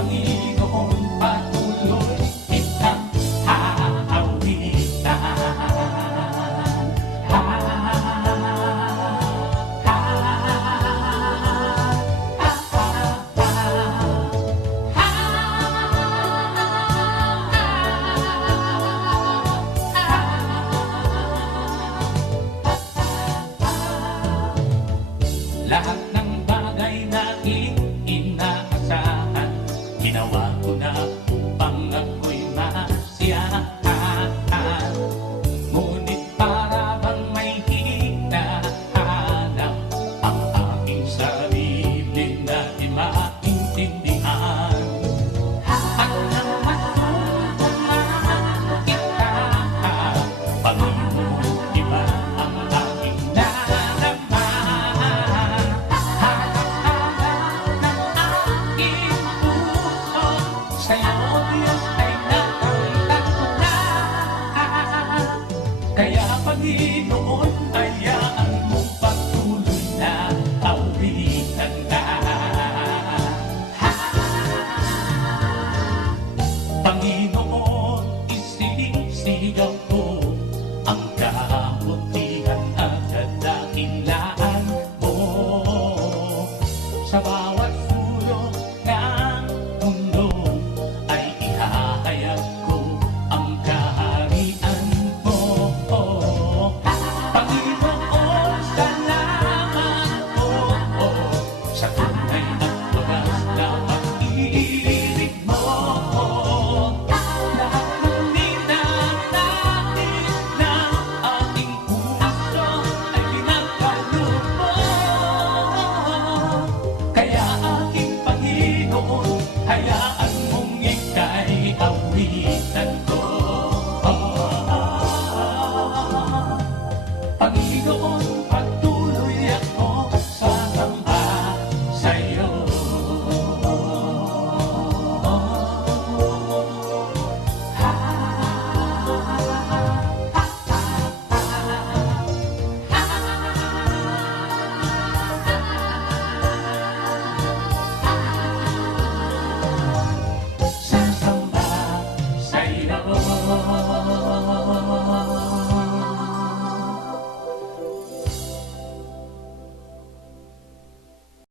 Panginoon, patuloy kitang aawitan. Lahat ng bagay na inaasahan, ginawa ko na upang ako'y masiyahan. Ngunit para bang may hinahanap ang aking sarili na di maintindihan. At nang matutunan kita, Panginoon, iba ang aking nadarama. Sa'yo, Diyos, ay natangtan ko na. Kaya, Panginoon, hayaan mo patuloy na awitan ka. Panginoon, isinisigaw ko ang kabutihan at kadakilaan mo sa bawat